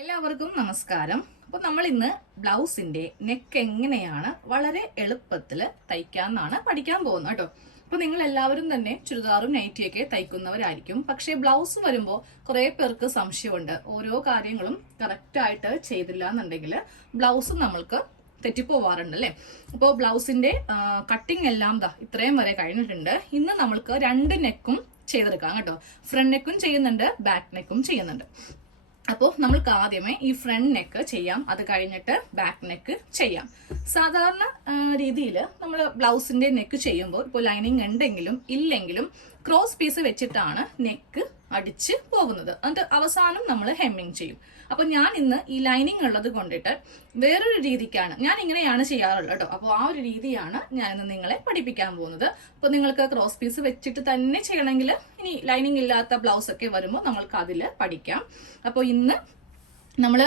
എല്ലാവർക്കും നമസ്കാരം. അപ്പോൾ നമ്മൾ ഇന്ന് ബ്ലൗസിന്റെ നെക്ക് എങ്ങനെയാണ് വളരെ എളുപ്പത്തിൽ തയ്ക്കാന്നാണ് പഠിക്കാൻ പോകുന്നത് കേട്ടോ. അപ്പോൾ നിങ്ങൾ എല്ലാവരും തന്നെ ചുരിദാറും നൈറ്റിയൊക്കെ തയ്ക്കുന്നവരായിരിക്കും. പക്ഷേ ബ്ലൗസ് വരുമ്പോൾ കുറേ പേർക്ക് സംശയമുണ്ട്. ഓരോ കാര്യങ്ങളും കറക്റ്റായിട്ട് ചെയ്തില്ല എന്നുണ്ടെങ്കിൽ ബ്ലൗസ് നമ്മൾക്ക് തെറ്റിപ്പോവാറുണ്ട് അല്ലേ? അപ്പോൾ ബ്ലൗസിന്റെ കട്ടിങ് എല്ലാം ദാ ഇത്രയും വരെ കഴിഞ്ഞിട്ടുണ്ട്. ഇന്ന് നമ്മൾക്ക് രണ്ട് നെക്കും ചെയ്തെടുക്കാം കേട്ടോ. ഫ്രണ്ട് നെക്കും ചെയ്യുന്നുണ്ട് ബാക്ക് നെക്കും ചെയ്യുന്നുണ്ട്. അപ്പോൾ നമ്മൾക്ക് ആദ്യമേ ഈ ഫ്രണ്ട് നെക്ക് ചെയ്യാം. അത് കഴിഞ്ഞിട്ട് ബാക്ക് നെക്ക് ചെയ്യാം. സാധാരണ രീതിയിൽ നമ്മൾ ബ്ലൗസിന്റെ നെക്ക് ചെയ്യുമ്പോൾ ഇപ്പോൾ ലൈനിങ് ഉണ്ടെങ്കിലും ഇല്ലെങ്കിലും ക്രോസ് പീസ് വെച്ചിട്ടാണ് നെക്ക് അടിച്ച് പോകുന്നത്. എന്നിട്ട് അവസാനം നമ്മൾ ഹെമ്മിങ് ചെയ്യും. അപ്പൊ ഞാൻ ഇന്ന് ഈ ലൈനിങ് ഉള്ളത് കൊണ്ടിട്ട് വേറൊരു രീതിക്കാണ് ഞാൻ ഇങ്ങനെയാണ് ചെയ്യാറുള്ളത് കേട്ടോ അപ്പോൾ ആ ഒരു രീതിയാണ് ഞാൻ ഇന്ന് നിങ്ങളെ പഠിപ്പിക്കാൻ പോകുന്നത്. അപ്പോൾ നിങ്ങൾക്ക് ക്രോസ് പീസ് വെച്ചിട്ട് തന്നെ ചെയ്യണമെങ്കിൽ ഇനി ലൈനിങ് ഇല്ലാത്ത ബ്ലൗസ് ഒക്കെ വരുമ്പോൾ നമ്മൾക്ക് അതിൽ പഠിക്കാം. അപ്പോൾ ഇന്ന് നമ്മൾ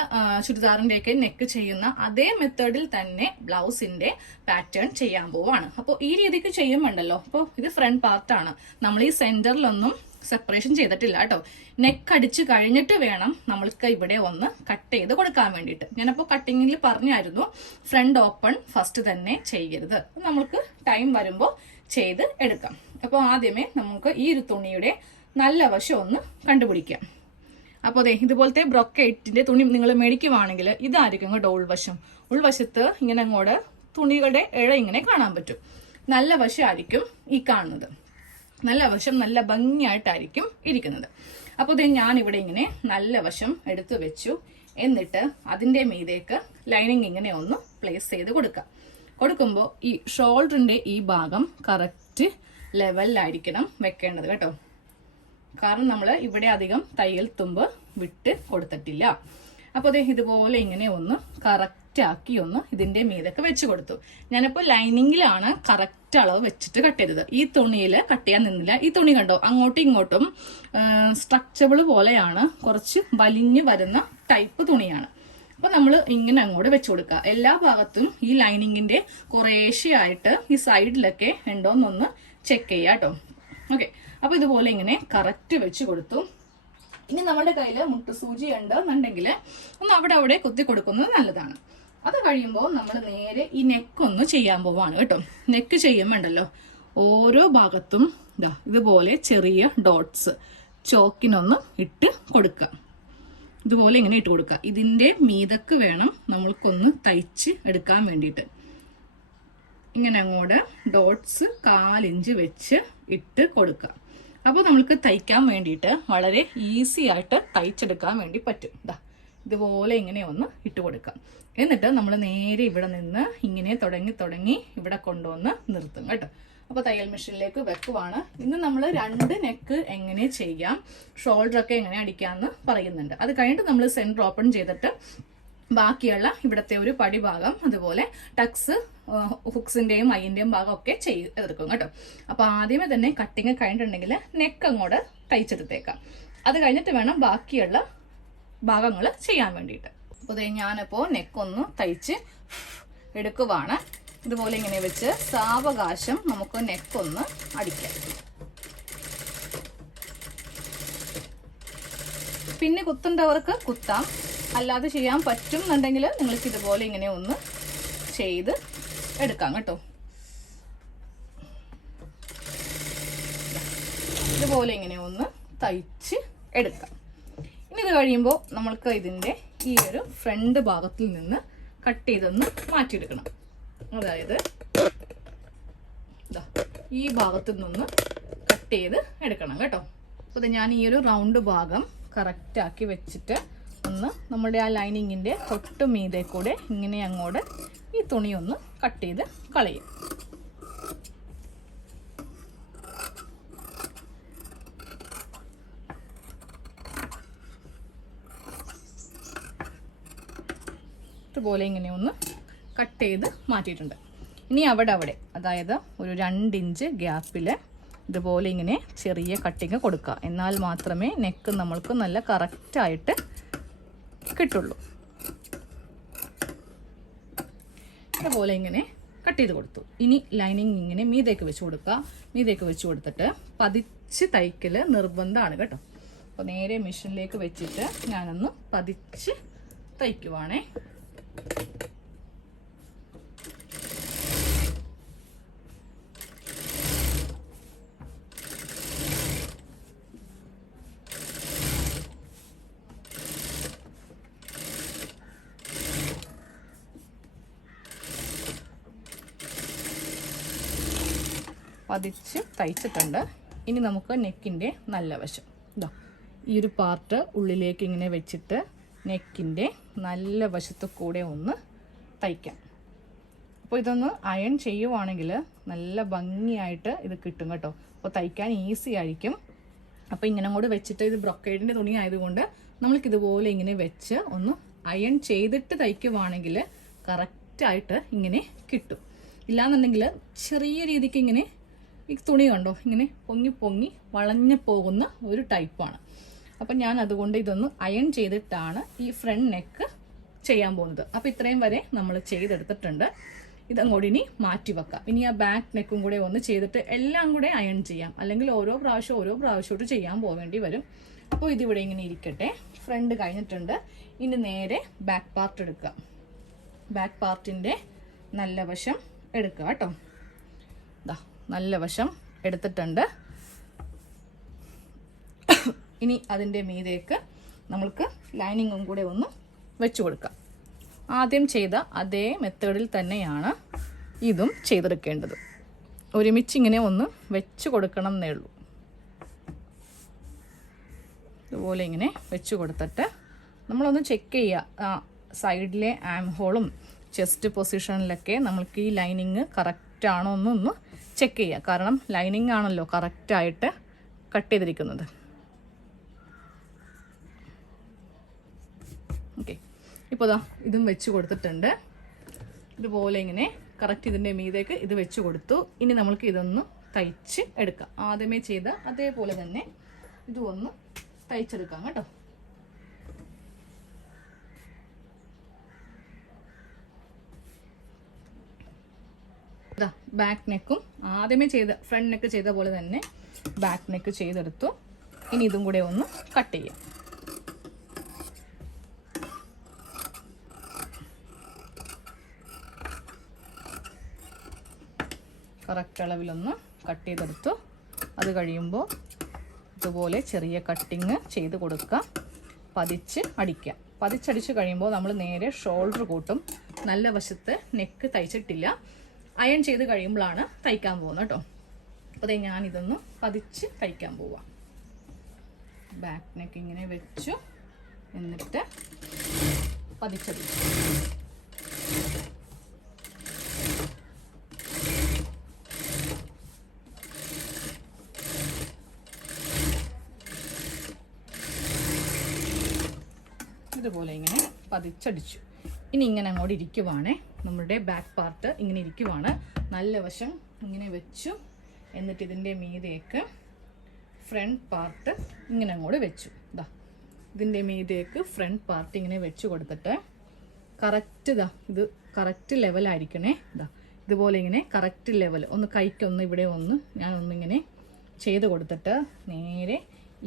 ചുരിദാറിന്റെ ഒക്കെ നെക്ക് ചെയ്യുന്ന അതേ മെത്തേഡിൽ തന്നെ ബ്ലൗസിന്റെ പാറ്റേൺ ചെയ്യാൻ പോവാണ്. അപ്പോൾ ഈ രീതിക്ക് ചെയ്യുമ്പോണ്ടല്ലോ. അപ്പോൾ ഇത് ഫ്രണ്ട് പാർട്ടാണ് നമ്മൾ ഈ സെന്ററിലൊന്നും സെപ്പറേഷൻ ചെയ്തിട്ടില്ല കേട്ടോ. നെക്ക് അടിച്ച് കഴിഞ്ഞിട്ട് വേണം നമ്മൾക്ക് ഇവിടെ ഒന്ന് കട്ട് ചെയ്ത് കൊടുക്കാൻ വേണ്ടിയിട്ട്. ഞാനപ്പോൾ കട്ടിങ്ങിൽ പറഞ്ഞായിരുന്നു ഫ്രണ്ട് ഓപ്പൺ ഫസ്റ്റ് തന്നെ ചെയ്യരുത്. നമ്മൾക്ക് ടൈം വരുമ്പോൾ ചെയ്ത് എടുക്കാം. അപ്പോൾ ആദ്യമേ നമുക്ക് ഈ ഒരു തുണിയുടെ നല്ല വശം ഒന്ന് കണ്ടുപിടിക്കാം. അപ്പോൾ അതെ ഇതുപോലത്തെ ബ്രൊക്കേറ്റിന്റെ തുണി നിങ്ങൾ മേടിക്കുവാണെങ്കിൽ ഇതായിരിക്കും കേട്ടോ ഉൾവശം ഉൾവശത്ത് ഇങ്ങനെ അങ്ങോട്ട് തുണികളുടെ ഇഴ ഇങ്ങനെ കാണാൻ പറ്റും. നല്ല വശമായിരിക്കും ഈ കാണുന്നത്. നല്ല വശം നല്ല ഭംഗിയായിട്ടായിരിക്കും ഇരിക്കുന്നത്. അപ്പോൾ ഇത് ഇവിടെ ഇങ്ങനെ നല്ല വശം എടുത്തു വെച്ചു. എന്നിട്ട് അതിന്റെ മീതേക്ക് ലൈനിങ് ഇങ്ങനെ ഒന്ന് പ്ലേസ് ചെയ്ത് കൊടുക്കാം. കൊടുക്കുമ്പോൾ ഈ ഷോൾഡറിന്റെ ഈ ഭാഗം കറക്റ്റ് ലെവലിലായിരിക്കണം വെക്കേണ്ടത് കേട്ടോ. കാരണം നമ്മൾ ഇവിടെ അധികം തയ്യൽ തുമ്പ് വിട്ട് കൊടുത്തിട്ടില്ല. അപ്പോൾ അതെ ഇതുപോലെ ഇങ്ങനെ ഒന്ന് കറക്റ്റ് ആക്കി ഒന്ന് ഇതിന്റെ മീതൊക്കെ വെച്ച് കൊടുത്തു. ഞാനിപ്പോൾ ലൈനിങ്ങിലാണ് കറക്റ്റ് അളവ് വെച്ചിട്ട് കട്ട് ചെയ്തത്. ഈ തുണിയിൽ കട്ട് ചെയ്യാൻ നിന്നില്ല. ഈ തുണി കണ്ടോ? അങ്ങോട്ടും ഇങ്ങോട്ടും സ്ട്രക്ചബിൾ പോലെയാണ്. കുറച്ച് വലിഞ്ഞു വരുന്ന ടൈപ്പ് തുണിയാണ്. അപ്പൊ നമ്മൾ ഇങ്ങനെ അങ്ങോട്ട് വെച്ചു കൊടുക്കുക. എല്ലാ ഭാഗത്തും ഈ ലൈനിങ്ങിന്റെ കുറേശ്ശെയായിട്ട് ഈ സൈഡിലൊക്കെ ഉണ്ടോയെന്നൊന്ന് ചെക്ക് ചെയ്യാം കേട്ടോ. ഓക്കെ അപ്പൊ ഇതുപോലെ ഇങ്ങനെ കറക്റ്റ് വെച്ച് കൊടുത്തു. ഇനി നമ്മുടെ കയ്യിൽ മുട്ടുസൂചി ഉണ്ട് എന്നുണ്ടെങ്കിൽ ഒന്ന് അവിടെ അവിടെ കുത്തി കൊടുക്കുന്നത് നല്ലതാണ്. അത് കഴിയുമ്പോൾ നമ്മൾ നേരെ ഈ നെക്ക് ഒന്ന് ചെയ്യാൻ പോവാണ് കേട്ടോ. നെക്ക് ചെയ്യുമ്പോണ്ടല്ലോ ഓരോ ഭാഗത്തും ഇതാ ഇതുപോലെ ചെറിയ ഡോട്ട്സ് ചോക്കിനൊന്ന് ഇട്ട് കൊടുക്കുക. ഇതുപോലെ ഇങ്ങനെ ഇട്ട് കൊടുക്കുക. ഇതിന്റെ മീതക്ക് വേണം നമ്മൾക്കൊന്ന് തയ്ച്ച് എടുക്കാൻ വേണ്ടിയിട്ട്. ഇങ്ങനെ അങ്ങോട്ട് ഡോട്ട്സ് കാലിഞ്ച് വെച്ച് ഇട്ട് കൊടുക്കുക. അപ്പോൾ നമ്മൾക്ക് തയ്ക്കാൻ വേണ്ടിയിട്ട് വളരെ ഈസി ആയിട്ട് തയ്ച്ചെടുക്കാൻ വേണ്ടി പറ്റും. ഇതാ ഇതുപോലെ ഇങ്ങനെ ഒന്ന് ഇട്ട് കൊടുക്കാം എന്നിട്ട് നമ്മൾ നേരെ ഇവിടെ നിന്ന് ഇങ്ങനെ തുടങ്ങി തുടങ്ങി ഇവിടെ കൊണ്ടുവന്ന് നിർത്തും കേട്ടോ. അപ്പോൾ തയ്യൽ മെഷീനിലേക്ക് വെക്കുവാണ്. ഇന്ന് നമ്മൾ രണ്ട് നെക്ക് എങ്ങനെ ചെയ്യാം ഷോൾഡർ ഒക്കെ എങ്ങനെ അടിക്കാമെന്ന് പറയുന്നുണ്ട്. അത് കഴിഞ്ഞിട്ട് നമ്മൾ സെന്റർ ഓപ്പൺ ചെയ്തിട്ട് ബാക്കിയുള്ള ഇവിടുത്തെ ഒരു പടിഭാഗം അതുപോലെ ടക്സ് ഹുക്സിന്റെയും അയ്യന്റെയും ഭാഗം ഒക്കെ ചെയ്തെടുക്കും കേട്ടോ. അപ്പൊ ആദ്യമേ തന്നെ കട്ടിങ് കഴിഞ്ഞിട്ടുണ്ടെങ്കിൽ നെക്ക് അങ്ങോട്ട് തയ്ച്ചെടുത്തേക്കാം. അത് കഴിഞ്ഞിട്ട് വേണം ബാക്കിയുള്ള ഭാഗങ്ങൾ ചെയ്യാൻ വേണ്ടിയിട്ട്. അപ്പോൾ ദേ ഞാനിപ്പോൾ നെക്കൊന്ന് തയ്ച്ച് എടുക്കുവാണ്. ഇതുപോലെ ഇങ്ങനെ വെച്ച് സാവകാശം നമുക്ക് നെക്കൊന്ന് അടിക്കാം. പിന്നെ കുത്തണ്ടവർക്ക് കുത്താം. അല്ലാതെ ചെയ്യാൻ പറ്റും എന്നുണ്ടെങ്കിൽ നിങ്ങൾക്ക് ഇതുപോലെ ഇങ്ങനെ ഒന്ന് ചെയ്ത് എടുക്കാം കേട്ടോ. ഇതുപോലെ ഇങ്ങനെ ഒന്ന് തയ്ച്ച് എടുക്കാം. ഇനി ഇത് കഴിയുമ്പോൾ നമ്മൾക്ക് ഇതിന്റെ ഈ ഒരു ഫ്രണ്ട് ഭാഗത്തിൽ നിന്ന് കട്ട് ചെയ്തൊന്ന് മാറ്റിയെടുക്കണം. അതായത് ഈ ഭാഗത്തു നിന്ന് കട്ട് ചെയ്ത് എടുക്കണം കേട്ടോ. അപ്പോൾ ഞാൻ ഈ ഒരു റൗണ്ട് ഭാഗം കറക്റ്റ് ആക്കി വെച്ചിട്ട് ഒന്ന് നമ്മുടെ ആ ലൈനിങ്ങിന്റെ തൊട്ട് മീതെ കൂടെ ഇങ്ങനെ അങ്ങോട്ട് ഈ തുണി ഒന്ന് കട്ട് ചെയ്ത് കളയും. ഇതുപോലെ ഇങ്ങനെ ഒന്ന് കട്ട് ചെയ്ത് മാറ്റിയിട്ടുണ്ട്. ഇനി അവിടെ അവിടെ അതായത് ഒരു രണ്ടിഞ്ച് ഗ്യാപ്പിൽ ഇതുപോലെ ഇങ്ങനെ ചെറിയ കട്ടിങ് കൊടുക്കുക. എന്നാൽ മാത്രമേ നെക്ക് നമ്മൾക്ക് നല്ല കറക്റ്റായിട്ട് കിട്ടുള്ളൂ. ഇതുപോലെ ഇങ്ങനെ കട്ട് ചെയ്ത് കൊടുത്തു. ഇനി ലൈനിങ് ഇങ്ങനെ മീതേക്ക് വെച്ച് കൊടുക്കുക. മീതേക്ക് വെച്ച് കൊടുത്തിട്ട് പതിച്ച് തയ്ക്കൽ നിർബന്ധമാണ് കേട്ടോ. അപ്പോൾ നേരെ മെഷീനിലേക്ക് വെച്ചിട്ട് ഞാനൊന്ന് പതിച്ച് തയ്ക്കുവാണേ. പതിച്ച് തയ്ച്ചിട്ടുണ്ട്. ഇനി നമുക്ക് നെക്കിന്റെ നല്ല വശം. ഇതാ ഈ ഒരു പാർട്ട് ഉള്ളിലേക്ക് ഇങ്ങനെ വെച്ചിട്ട് നെക്കിന്റെ നല്ല വശത്ത് കൂടെ ഒന്ന് തയ്ക്കാം. അപ്പോൾ ഇതൊന്ന് അയൺ ചെയ്യുവാണെങ്കിൽ നല്ല ഭംഗിയായിട്ട് ഇത് കിട്ടും കേട്ടോ. അപ്പോൾ തയ്ക്കാൻ ഈസി ആയിരിക്കും. അപ്പോൾ ഇങ്ങനെ കൂടെ വെച്ചിട്ട് ഇത് ബ്രൊക്കേഡിന്റെ തുണി ആയതുകൊണ്ട് നമ്മൾക്ക് ഇതുപോലെ ഇങ്ങനെ വെച്ച് ഒന്ന് അയൺ ചെയ്തിട്ട് തയ്ക്കുവാണെങ്കിൽ കറക്റ്റായിട്ട് ഇങ്ങനെ കിട്ടും. ഇല്ലാന്നുണ്ടെങ്കിൽ ചെറിയ രീതിക്ക് ഇങ്ങനെ ഈ തുണി കണ്ടോ? ഇങ്ങനെ പൊങ്ങി പൊങ്ങി വളഞ്ഞു പോകുന്ന ഒരു ടൈപ്പാണ് അപ്പം ഞാൻ അതുകൊണ്ട് ഇതൊന്ന് അയൺ ചെയ്തിട്ടാണ് ഈ ഫ്രണ്ട് നെക്ക് ചെയ്യാൻ പോകുന്നത്. അപ്പം ഇത്രയും വരെ നമ്മൾ ചെയ്തെടുത്തിട്ടുണ്ട്. ഇതങ്ങോട്ട് ഇനി മാറ്റി വെക്കാം. ഇനി ആ ബാക്ക് നെക്കും കൂടെ ഒന്ന് ചെയ്തിട്ട് എല്ലാം കൂടെ അയൺ ചെയ്യാം. അല്ലെങ്കിൽ ഓരോ പ്രാവശ്യം ഓരോ പ്രാവശ്യമായിട്ട് ചെയ്യാൻ പോകേണ്ടി വരും. അപ്പോൾ ഇതിവിടെ ഇങ്ങനെ ഇരിക്കട്ടെ. ഫ്രണ്ട് കഴിഞ്ഞിട്ടുണ്ട്. ഇനി നേരെ ബാക്ക് പാർട്ട് എടുക്കുക. ബാക്ക് പാർട്ടിന്റെ നല്ല വശം എടുക്കുക കേട്ടോ. ദാ. നല്ല വശം എടുത്തിട്ടുണ്ട്. ഇനി അതിന്റെ മീതേക്ക് നമ്മൾക്ക് ലൈനിങ്ങും കൂടെ ഒന്ന് വെച്ചു കൊടുക്കാം. ആദ്യം ചെയ്ത അതേ മെത്തേഡിൽ തന്നെയാണ് ഇതും ചെയ്തെടുക്കേണ്ടത്. ഒരുമിച്ച് ഇങ്ങനെ ഒന്ന് വെച്ച് കൊടുക്കണം എന്നേ ഉള്ളൂ. ഇതുപോലെ ഇങ്ങനെ വെച്ച് കൊടുത്തിട്ട് നമ്മളൊന്ന് ചെക്ക് ചെയ്യുക. സൈഡിലെ ആം ഹോളും ചെസ്റ്റ് പൊസിഷനിലൊക്കെ നമ്മൾക്ക് ഈ ലൈനിങ് കറക്റ്റ് ആണോ എന്നൊന്ന് ചെക്ക് ചെയ്യുക കാരണം ലൈനിങ് ആണല്ലോ കറക്റ്റായിട്ട് കട്ട് ചെയ്തിരിക്കുന്നത്. ഓക്കെ ഇപ്പോൾ ദാ ഇതും വെച്ച് കൊടുത്തിട്ടുണ്ട്. ഇതുപോലെ ഇങ്ങനെ കറക്റ്റ് ഇതിന്റെ മീതേക്ക് ഇത് വെച്ച് കൊടുത്തു. ഇനി നമ്മൾക്ക് ഇതൊന്ന് തയ്ച്ച് എടുക്കാം. ആദ്യമേ ചെയ്ത അതേപോലെ തന്നെ ഇതും ഒന്ന് തയ്ച്ചെടുക്കാം കേട്ടോ. ഇതാ ബാക്ക് നെക്കും ആദ്യമേ ചെയ്ത ഫ്രണ്ട് നെക്ക് ചെയ്ത പോലെ തന്നെ ബാക്ക് നെക്ക് ചെയ്തെടുത്തു. ഇനി ഇതും കൂടെ ഒന്ന് കട്ട് ചെയ്യാം. കറക്റ്റ് അളവിലൊന്ന് കട്ട് ചെയ്തെടുത്തു. അത് കഴിയുമ്പോൾ ഇതുപോലെ ചെറിയ കട്ടിങ് ചെയ്ത് കൊടുക്കുക പതിച്ച് അടിക്കുക പതിച്ചടിച്ച് കഴിയുമ്പോൾ നമ്മൾ നേരെ ഷോൾഡർ കൂട്ടും. നല്ല വശത്ത് നെക്ക് തയ്ച്ചിട്ടില്ല. അയൺ ചെയ്ത് കഴിയുമ്പോഴാണ് തയ്ക്കാൻ പോകുന്നത് കേട്ടോ. അപ്പോൾ അതേ ഞാനിതൊന്ന് പതിച്ച് തയ്ക്കാൻ പോവാം. ബാക്ക് നെക്ക് ഇങ്ങനെ വെച്ചു. എന്നിട്ട് പതിച്ചത്. ഇതുപോലെ ഇങ്ങനെ പതിച്ചടിച്ചു. ഇനി ഇങ്ങനെ അങ്ങോട്ട് ഇരിക്കുവാണേ. നമ്മുടെ ബാക്ക് പാർട്ട് ഇങ്ങനെ ഇരിക്കുവാണ്. നല്ല വശം ഇങ്ങനെ വെച്ചു. എന്നിട്ട് ഇതിന്റെ മീതേക്ക് ഫ്രണ്ട് പാർട്ട് ഇങ്ങനെ അങ്ങോട്ട് വെച്ചു. ഇതാ ഇതിന്റെ മീതേക്ക് ഫ്രണ്ട് പാർട്ട് ഇങ്ങനെ വെച്ചു കൊടുത്തിട്ട് കറക്റ്റ് ഇതാ ഇത് കറക്റ്റ് ലെവലായിരിക്കണേ ഇതാ ഇതുപോലെ ഇങ്ങനെ കറക്റ്റ് ലെവൽ ഒന്ന് കൈക്കൊന്ന് ഇവിടെ ഒന്ന് ഞാൻ ഒന്നിങ്ങനെ ചെയ്ത് കൊടുത്തിട്ട് നേരെ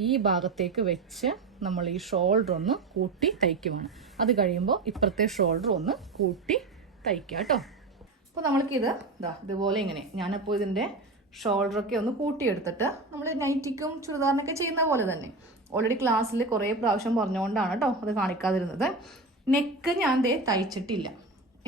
ഈ ഭാഗത്തേക്ക് വെച്ച് നമ്മൾ ഈ ഷോൾഡർ ഒന്ന് കൂട്ടി തയ്ക്കുവാണ്. അത് കഴിയുമ്പോൾ ഇപ്പുറത്തെ ഷോൾഡർ ഒന്ന് കൂട്ടി തയ്ക്കുക കേട്ടോ അപ്പോൾ നമ്മൾക്കിത് ഇതാ ഇതുപോലെ ഇങ്ങനെ ഞാനപ്പോൾ ഇതിന്റെ ഷോൾഡറൊക്കെ ഒന്ന് കൂട്ടിയെടുത്തിട്ട് നമ്മൾ നൈറ്റിക്കും ചുരിദാറിനൊക്കെ ചെയ്യുന്ന പോലെ തന്നെ. ഓൾറെഡി ക്ലാസ്സിൽ കുറേ പ്രാവശ്യം പറഞ്ഞുകൊണ്ടാണ് കേട്ടോ അത് കാണിക്കാതിരുന്നത്. നെക്ക് ഞാൻ ദേ തയ്ച്ചിട്ടില്ല.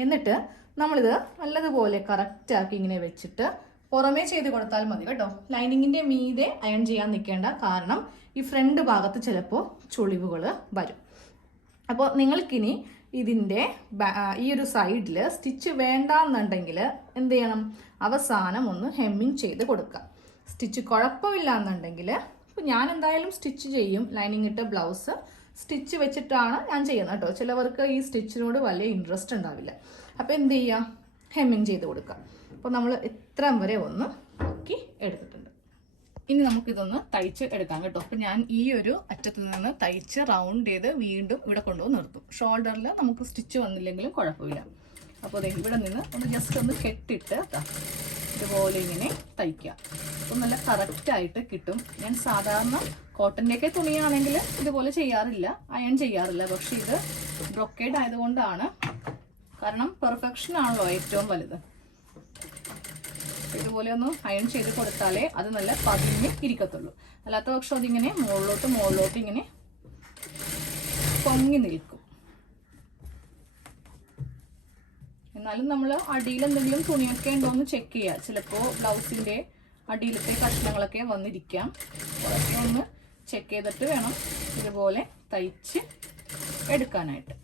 എന്നിട്ട് നമ്മളിത് നല്ലതുപോലെ കറക്റ്റാക്കി ഇങ്ങനെ വെച്ചിട്ട് പുറമേ ചെയ്ത് കൊടുത്താൽ മതി കേട്ടോ. ലൈനിങ്ങിന്റെ മീതെ അയൺ ചെയ്യാൻ നിൽക്കേണ്ട കാരണം ഈ ഫ്രണ്ട് ഭാഗത്ത് ചിലപ്പോൾ ചുളിവുകൾ വരും. അപ്പോൾ നിങ്ങൾക്കിനി ഇതിന്റെ ഈ ഒരു സൈഡിൽ സ്റ്റിച്ച് വേണ്ടാന്നുണ്ടെങ്കിൽ എന്ത് ചെയ്യണം? അവസാനം ഒന്ന് ഹെമ്മിങ് ചെയ്ത് കൊടുക്കുക. സ്റ്റിച്ച് കുഴപ്പമില്ല എന്നുണ്ടെങ്കിൽ ഇപ്പോൾ ഞാൻ എന്തായാലും സ്റ്റിച്ച് ചെയ്യും. ലൈനിങ് ഇട്ട ബ്ലൗസ് സ്റ്റിച്ച് വെച്ചിട്ടാണ് ഞാൻ ചെയ്യുന്നത് കേട്ടോ. ചിലവർക്ക് ഈ സ്റ്റിച്ചിനോട് വലിയ ഇൻട്രസ്റ്റ് ഉണ്ടാവില്ല. അപ്പോൾ എന്ത് ചെയ്യുക? ഹെമ്മിങ് ചെയ്ത് കൊടുക്കുക. അപ്പോൾ നമ്മൾ ഇത്രയും വരെ ഒന്ന് നോക്കി എടുത്തിട്ടുണ്ട്. ഇനി നമുക്കിതൊന്ന് തയ്ച്ച് എടുക്കാം കേട്ടോ. അപ്പം ഞാൻ ഈ ഒരു അറ്റത്ത് നിന്ന് തയ്ച്ച് റൗണ്ട് ചെയ്ത് വീണ്ടും ഇവിടെ കൊണ്ടുവന്ന് നിർത്തും. ഷോൾഡറിൽ നമുക്ക് സ്റ്റിച്ച് വന്നില്ലെങ്കിലും കുഴപ്പമില്ല. അപ്പോൾ ദേ ഇവിടെ നിന്ന് ഒന്ന് ജസ്റ്റ് ഒന്ന് കെട്ടിട്ട് ഇതുപോലെ ഇങ്ങനെ തയ്ക്കുക അപ്പം നല്ല കറക്റ്റായിട്ട് കിട്ടും. ഞാൻ സാധാരണ കോട്ടന്റെയൊക്കെ തുണിയാണെങ്കിൽ ഇതുപോലെ ചെയ്യാറില്ല. അയൺ ചെയ്യാറില്ല. പക്ഷേ ഇത് ബ്രൊക്കേഡ് ആയതുകൊണ്ടാണ്. കാരണം പെർഫെക്ഷൻ ആണല്ലോ ഏറ്റവും വലുത്. ഇതുപോലെ ഒന്ന് അയൺ ചെയ്ത് കൊടുത്താലേ അത് നല്ല പതിഞ്ഞ് ഇരിക്കത്തുള്ളൂ. അല്ലാത്ത പക്ഷം അതിങ്ങനെ മുകളിലോട്ട് മുകളിലോട്ട് ഇങ്ങനെ പൊങ്ങി നിൽക്കും. എന്നാലും നമ്മൾ അടിയിൽ എന്തെങ്കിലും തുണിയൊക്കെ ഉണ്ടോ എന്ന് ചെക്ക് ചെയ്യുക ചിലപ്പോൾ ബ്ലൗസിന്റെ അടിയിലത്തെ കഷ്ണങ്ങളൊക്കെ വന്നിരിക്കാം. അതൊക്കെ ഒന്ന് ചെക്ക് ചെയ്തിട്ട് വേണം ഇതുപോലെ തയ്ച്ച് എടുക്കാനായിട്ട്.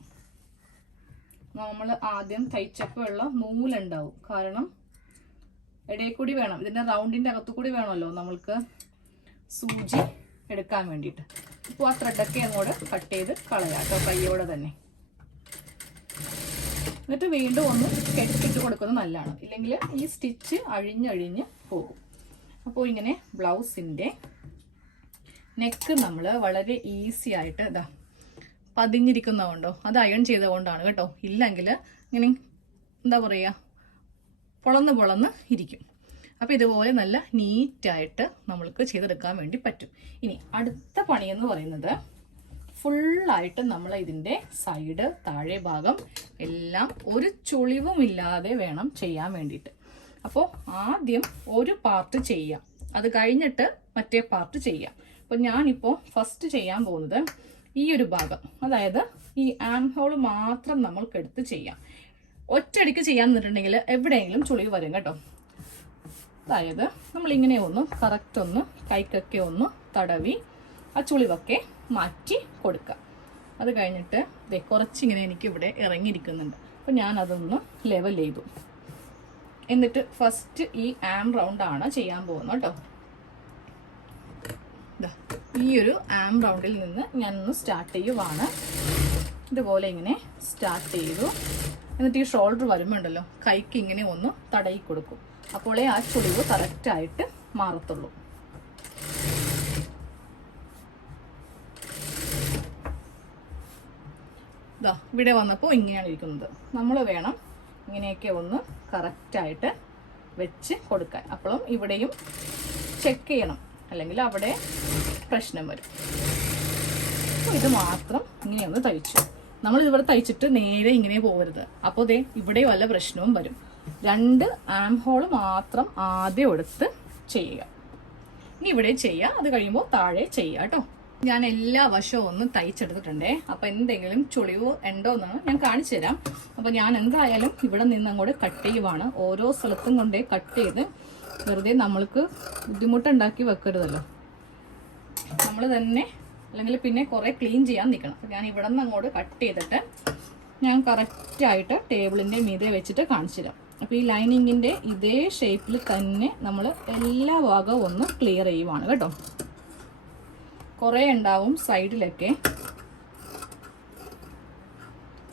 നമ്മൾ ആദ്യം തയ്ച്ചപ്പോഴുള്ള നൂലുണ്ടാവും. കാരണം ഇടയിൽ കൂടി വേണം. ഇതിന്റെ റൗണ്ടിന്റെ അകത്തു കൂടി വേണമല്ലോ നമ്മൾക്ക് സൂചി എടുക്കാൻ വേണ്ടിയിട്ട്. അപ്പോൾ ആ ത്രെഡൊക്കെ അങ്ങോട്ട് കട്ട് ചെയ്ത് കളയാം കയ്യോടെ തന്നെ. എന്നിട്ട് വീണ്ടും ഒന്ന് കെട്ടിട്ട് കൊടുക്കുന്നത് നല്ലതാണ്. ഇല്ലെങ്കിൽ ഈ സ്റ്റിച്ച് അഴിഞ്ഞഴിഞ്ഞ് പോകും. അപ്പോൾ ഇങ്ങനെ ബ്ലൗസിന്റെ നെക്ക് നമ്മൾ വളരെ ഈസി ആയിട്ട് ഇതാ പതിഞ്ഞിരിക്കുന്നതുകൊണ്ടോ അത് അയൺ ചെയ്തുകൊണ്ടാണ് കേട്ടോ. ഇല്ലെങ്കിൽ ഇങ്ങനെ എന്താ പറയുക പൊളന്ന് പൊളന്ന് ഇരിക്കും. അപ്പോൾ ഇതുപോലെ നല്ല നീറ്റായിട്ട് നമ്മൾക്ക് ചെയ്തെടുക്കാൻ വേണ്ടി പറ്റും. ഇനി അടുത്ത പണി എന്ന് പറയുന്നത് ഫുള്ളായിട്ട് നമ്മൾ ഇതിന്റെ സൈഡ് താഴെ ഭാഗം എല്ലാം ഒരു ചുളിവുമില്ലാതെ വേണം ചെയ്യാൻ വേണ്ടിയിട്ട്. അപ്പോൾ ആദ്യം ഒരു പാർട്ട് ചെയ്യാം. അത് കഴിഞ്ഞിട്ട് മറ്റേ പാർട്ട് ചെയ്യാം. അപ്പോൾ ഞാനിപ്പോൾ ഫസ്റ്റ് ചെയ്യാൻ പോകുന്നത് ഈ ഒരു ഭാഗം. അതായത് ഈ ആം ഹോൾ മാത്രം നമ്മൾക്ക് എടുത്ത് ചെയ്യാം. ഒറ്റയടിക്ക് ചെയ്യാൻ നിന്നിട്ടുണ്ടെങ്കിൽ എവിടെയെങ്കിലും ചുളിവ് വരും കേട്ടോ. അതായത് നമ്മളിങ്ങനെ ഒന്ന് കറക്റ്റ് ഒന്ന് കൈക്കൊക്കെ ഒന്ന് തടവി ആ ചുളിവൊക്കെ മാറ്റി കൊടുക്കുക. അത് കഴിഞ്ഞിട്ട് ഇതേ കുറച്ചിങ്ങനെ എനിക്ക് ഇവിടെ ഇറങ്ങിയിരിക്കുന്നുണ്ട്. അപ്പോൾ ഞാൻ അതൊന്ന് ലെവൽ ചെയ്തു. എന്നിട്ട് ഫസ്റ്റ് ഈ ആം റൗണ്ട് ആണ് ചെയ്യാൻ പോകുന്നത് കേട്ടോ. ഈ ഒരു ആം റൗണ്ടിൽ നിന്ന് ഞാനൊന്ന് സ്റ്റാർട്ട് ചെയ്യുവാണ്. ഇതുപോലെ ഇങ്ങനെ സ്റ്റാർട്ട് ചെയ്തു. എന്നിട്ട് ഈ ഷോൾഡർ വരുമ്പോണ്ടല്ലോ കൈക്ക് ഇങ്ങനെ ഒന്ന് തടയി കൊടുക്കും. അപ്പോളേ ആ ചുളിവ് കറക്റ്റായിട്ട് മാറത്തുള്ളൂ. ഇതാ ഇവിടെ വന്നപ്പോൾ ഇങ്ങനെയാണ് ഇരിക്കുന്നത്. നമ്മൾ വേണം ഇങ്ങനെയൊക്കെ ഒന്ന് കറക്റ്റായിട്ട് വെച്ച് കൊടുക്കാൻ. അപ്പോഴും ഇവിടെയും ചെക്ക് ചെയ്യണം. അല്ലെങ്കിൽ അവിടെ പ്രശ്നം വരും. അപ്പോൾ ഇത് മാത്രം ഇങ്ങനെ ഒന്ന് തയ്ച്ചു നമ്മൾ ഇവിടെ തയ്ച്ചിട്ട് നേരെ ഇങ്ങനെ പോകരുത് അപ്പോൾ ദേ ഇവിടെ വല്ല പ്രശ്നവും വരും. രണ്ട് ആം ഹോൾ മാത്രം ആദ്യം എടുത്ത് ചെയ്യുക. ഇനി ഇവിടെ ചെയ്യുക. അത് കഴിയുമ്പോൾ താഴെ ചെയ്യുക കേട്ടോ. ഞാൻ എല്ലാ വശവും ഒന്ന് തയ്ച്ചെടുത്തിട്ടുണ്ടേ. അപ്പൊ എന്തെങ്കിലും ചുളിവോ ഉണ്ടോ എന്നാണ് ഞാൻ കാണിച്ചു തരാം. അപ്പൊ ഞാൻ എന്തായാലും ഇവിടെ നിന്ന് അങ്ങോട്ട് കട്ട് ചെയ്യുവാണ്. ഓരോ സ്ഥലത്തും കൊണ്ടേ കട്ട് ചെയ്ത് വെറുതെ നമ്മൾക്ക് ബുദ്ധിമുട്ടുണ്ടാക്കി വെക്കരുതല്ലോ. നമ്മൾ തന്നെ അല്ലെങ്കിൽ പിന്നെ കുറേ ക്ലീൻ ചെയ്യാൻ നിൽക്കണം അപ്പം ഞാൻ ഇവിടെ നിന്ന് അങ്ങോട്ട് കട്ട് ചെയ്തിട്ട് ഞാൻ കറക്റ്റായിട്ട് ടേബിളിന്റെ മീതെ വെച്ചിട്ട് കാണിച്ചു തരാം അപ്പോൾ ഈ ലൈനിങ്ങിന്റെ ഇതേ ഷേപ്പിൽ തന്നെ നമ്മൾ എല്ലാ ഭാഗവും ഒന്ന് ക്ലിയർ ചെയ്യുവാണ് കേട്ടോ. കുറേ ഉണ്ടാവും സൈഡിലൊക്കെ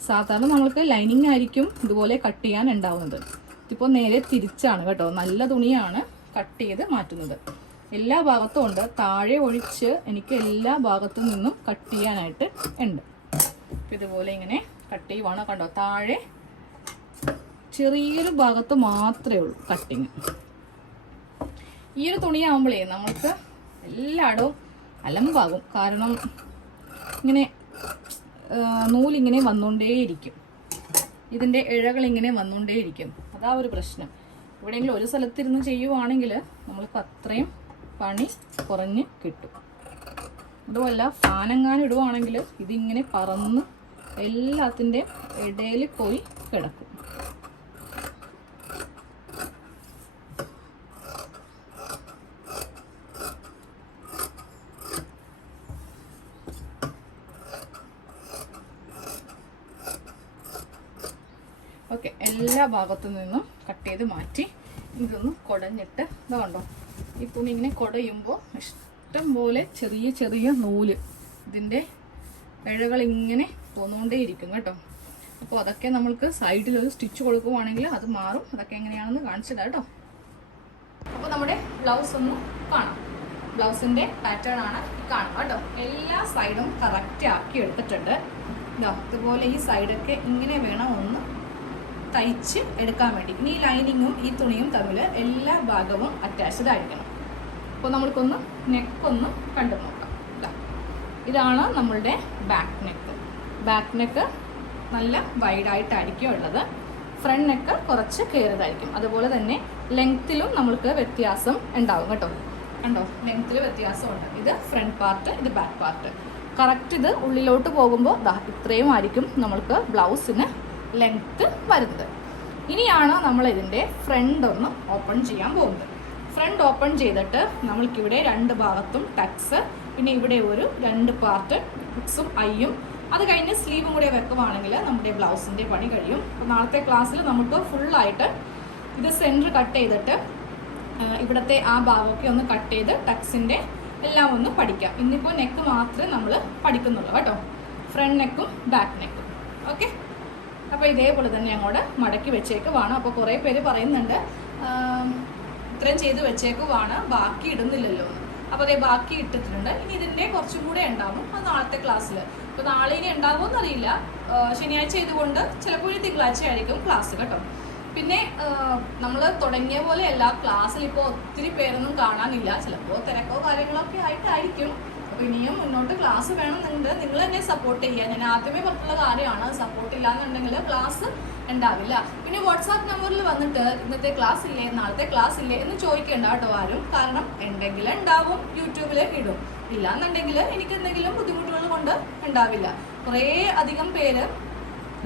സാധാരണ നമ്മൾക്ക് ലൈനിങ് ആയിരിക്കും ഇതുപോലെ കട്ട് ചെയ്യാൻ ഉണ്ടാവുന്നത്. ഇതിപ്പോൾ നേരെ തിരിച്ചാണ് കേട്ടോ. നല്ല തുണിയാണ് കട്ട് ചെയ്ത് മാറ്റുന്നത്. എല്ലാ ഭാഗത്തും ഉണ്ട്. താഴെ ഒഴിച്ച് എനിക്ക് എല്ലാ ഭാഗത്തു നിന്നും കട്ട് ചെയ്യാനായിട്ട് ഉണ്ട്. ഇതുപോലെ ഇങ്ങനെ കട്ട് ചെയ്യുവാണ് കണ്ടോ? താഴെ ചെറിയൊരു ഭാഗത്ത് മാത്രമേ ഉള്ളൂ കട്ടിങ് ഈ ഒരു തുണിയാവുമ്പോഴേ നമ്മൾക്ക് എല്ലായിടവും അലമ്പാകും. കാരണം ഇങ്ങനെ നൂലിങ്ങനെ വന്നുകൊണ്ടേയിരിക്കും ഇതിന്റെ ഇഴകൾ ഇങ്ങനെ വന്നുകൊണ്ടേയിരിക്കും അതാ ഒരു പ്രശ്നം. എവിടെയെങ്കിലും ഒരു സ്ഥലത്തിരുന്ന് ചെയ്യുവാണെങ്കിൽ നമ്മൾക്ക് അത്രയും പണി കുറഞ്ഞ് കിട്ടും. അതുമല്ല ഫാനെങ്ങാനും ഇടുവാണെങ്കിൽ ഇതിങ്ങനെ പറന്ന് എല്ലാത്തിന്റെ ഇടയിൽ പോയി കിടക്കും. എല്ലാ ഭാഗത്തു നിന്നും കട്ട് ചെയ്ത് മാറ്റി ഇതൊന്ന് കുടഞ്ഞിട്ട് ഇതാ കണ്ടോ? ഈ തുണി ഇങ്ങനെ കുടയുമ്പോൾ ഇഷ്ടം പോലെ ചെറിയ ചെറിയ നൂൽ. ഇതിന്റെ ഇഴകൾ ഇങ്ങനെ പോന്നുകൊണ്ടേയിരിക്കും കേട്ടോ. അപ്പോൾ അതൊക്കെ നമ്മൾക്ക് സൈഡിൽ ഒരു സ്റ്റിച്ച് കൊടുക്കുവാണെങ്കിൽ അത് മാറും. അതൊക്കെ എങ്ങനെയാണെന്ന് കാണിച്ചതാ കേട്ടോ. അപ്പോൾ നമ്മുടെ ബ്ലൗസ് ഒന്ന് കാണാം. ബ്ലൗസിന്റെ പാറ്റേൺ ആണ് കാണാം കേട്ടോ. എല്ലാ സൈഡും കറക്റ്റ് ആക്കി എടുത്തിട്ടുണ്ട്. ഇതാ ഇതുപോലെ ഈ സൈഡൊക്കെ ഇങ്ങനെ വേണം ഒന്ന് തയ്ച്ച് എടുക്കാൻ വേണ്ടി. ഇനി ലൈനിങ്ങും ഈ തുണിയും തമ്മിൽ എല്ലാ ഭാഗവും അറ്റാച്ച്ഡ് ആയിരിക്കണം. അപ്പോൾ നമ്മൾക്കൊന്ന് നെക്കൊന്ന് കണ്ടു നോക്കാം. ഇതാണ് നമ്മളുടെ ബാക്ക് നെക്ക് ബാക്ക് നെക്ക് നല്ല വൈഡായിട്ടായിരിക്കും ഉള്ളത്. ഫ്രണ്ട് നെക്ക് കുറച്ച് കയറിയതായിരിക്കും. അതുപോലെ തന്നെ ലെങ്ത്തിലും നമ്മൾക്ക് വ്യത്യാസം ഉണ്ടാവും കേട്ടോ. കണ്ടോ? ലെങ്ത്തിൽ വ്യത്യാസമുണ്ട്. ഇത് ഫ്രണ്ട് പാർട്ട് ഇത് ബാക്ക് പാർട്ട് കറക്റ്റ് ഇത് ഉള്ളിലോട്ട് പോകുമ്പോൾ ഇത്രയും ആയിരിക്കും നമ്മൾക്ക് ബ്ലൗസിന് ലെങ്ത്ത് വരുന്നത്. ഇനിയാണ് നമ്മൾ ഇതിന്റെ ഫ്രണ്ട് ഒന്ന് ഓപ്പൺ ചെയ്യാൻ പോകുന്നത്. ഫ്രണ്ട് ഓപ്പൺ ചെയ്തിട്ട് നമ്മൾക്കിവിടെ രണ്ട് ഭാഗത്തും ടക്സ് പിന്നെ ഇവിടെ ഒരു രണ്ട് പാർട്ട് ടക്സും ഐയും അത് കഴിഞ്ഞ് സ്ലീവും കൂടെ വെക്കുവാണെങ്കിൽ നമ്മുടെ ബ്ലൗസിന്റെ പണി കഴിയും. അപ്പോൾ നാളത്തെ ക്ലാസ്സിൽ നമുക്ക് ഫുള്ളായിട്ട് ഇത് സെന്റർ കട്ട് ചെയ്തിട്ട് ഇവിടുത്തെ ആ ഭാഗമൊക്കെ ഒന്ന് കട്ട് ചെയ്ത് ടക്സിന്റെ എല്ലാം ഒന്ന് പഠിക്കാം. ഇന്നിപ്പോൾ നെക്ക് മാത്രമേ നമ്മൾ പഠിക്കുന്നുള്ളൂ കേട്ടോ. ഫ്രണ്ട് നെക്കും ബാക്ക് നെക്കും ഓക്കെ അപ്പോൾ ഇതേപോലെ തന്നെ അങ്ങോട്ട് മടക്കി വെച്ചേക്ക് വേണം അപ്പോൾ കുറേ പേര് പറയുന്നുണ്ട് ഇത്രയും ചെയ്ത് വെച്ചേക്കുവാണ്. ബാക്കി ഇടുന്നില്ലല്ലോ. അപ്പൊ അപ്പോൾ അതേ ബാക്കി ഇട്ടിട്ടുണ്ട്. ഇനി ഇതിന്റെ കുറച്ചും കൂടെ ഉണ്ടാവും. അത് നാളത്തെ ക്ലാസ്സിൽ അപ്പോൾ നാളെ ഇനി ഉണ്ടാവുമോ എന്നറിയില്ല ശനിയാഴ്ച ചെയ്തുകൊണ്ട് ചിലപ്പോൾ തിങ്കളാഴ്ച ആയിരിക്കും ക്ലാസ് കേട്ടോ. പിന്നെ നമ്മൾ തുടങ്ങിയ പോലെയല്ല ക്ലാസ്സിൽ ഇപ്പോൾ ഒത്തിരി പേരൊന്നും കാണാനില്ല. ചിലപ്പോൾ തിരക്കോ കാര്യങ്ങളൊക്കെ ആയിട്ടായിരിക്കും. ഇനിയും മുന്നോട്ട് ക്ലാസ് വേണമെന്നുണ്ട്. നിങ്ങൾ തന്നെ സപ്പോർട്ട് ചെയ്യുക ഞാൻ ആദ്യമേ പറഞ്ഞിട്ടുള്ള കാര്യമാണ്. സപ്പോർട്ട് ഇല്ലാന്നുണ്ടെങ്കിൽ ക്ലാസ് ഉണ്ടാവില്ല. പിന്നെ വാട്സാപ്പ് നമ്പറിൽ വന്നിട്ട് ഇന്നത്തെ ക്ലാസ് ഇല്ലേ നാളത്തെ ക്ലാസ് ഇല്ലേ എന്ന് ചോദിക്കേണ്ട കേട്ടോ ആരും. കാരണം ഉണ്ടെങ്കിൽ ഉണ്ടാവും യൂട്യൂബിൽ ഇടും. ഇല്ലാന്നുണ്ടെങ്കിൽ എനിക്ക് എന്തെങ്കിലും ബുദ്ധിമുട്ടുകൾ കൊണ്ട് ഉണ്ടാവില്ല. കുറേ അധികം പേര്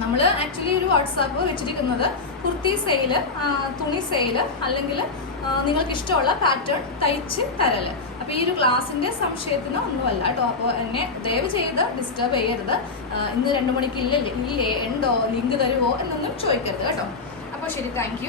നമ്മൾ ആക്ച്വലി ഒരു വാട്സാപ്പ് വെച്ചിരിക്കുന്നത് കുർത്തി സെയിൽ തുണി സെയിൽ അല്ലെങ്കിൽ നിങ്ങൾക്ക് ഇഷ്ടമുള്ള പാറ്റേൺ തയ്ച്ച് തരൽ. അപ്പോൾ ഈ ഒരു ക്ലാസ്സിന്റെ സംശയത്തിന് ഒന്നുമല്ല. കേട്ടോ. അപ്പോൾ എന്നെ ദയവ് ചെയ്ത് ഡിസ്റ്റർബ് ചെയ്യരുത്. ഇന്ന് രണ്ട് മണിക്ക് ഇല്ലല്ലേ ഇല്ലേ ഉണ്ടോ ലിങ്ക് തരുമോ എന്നൊന്നും ചോദിക്കരുത് കേട്ടോ. അപ്പോൾ ശരി താങ്ക്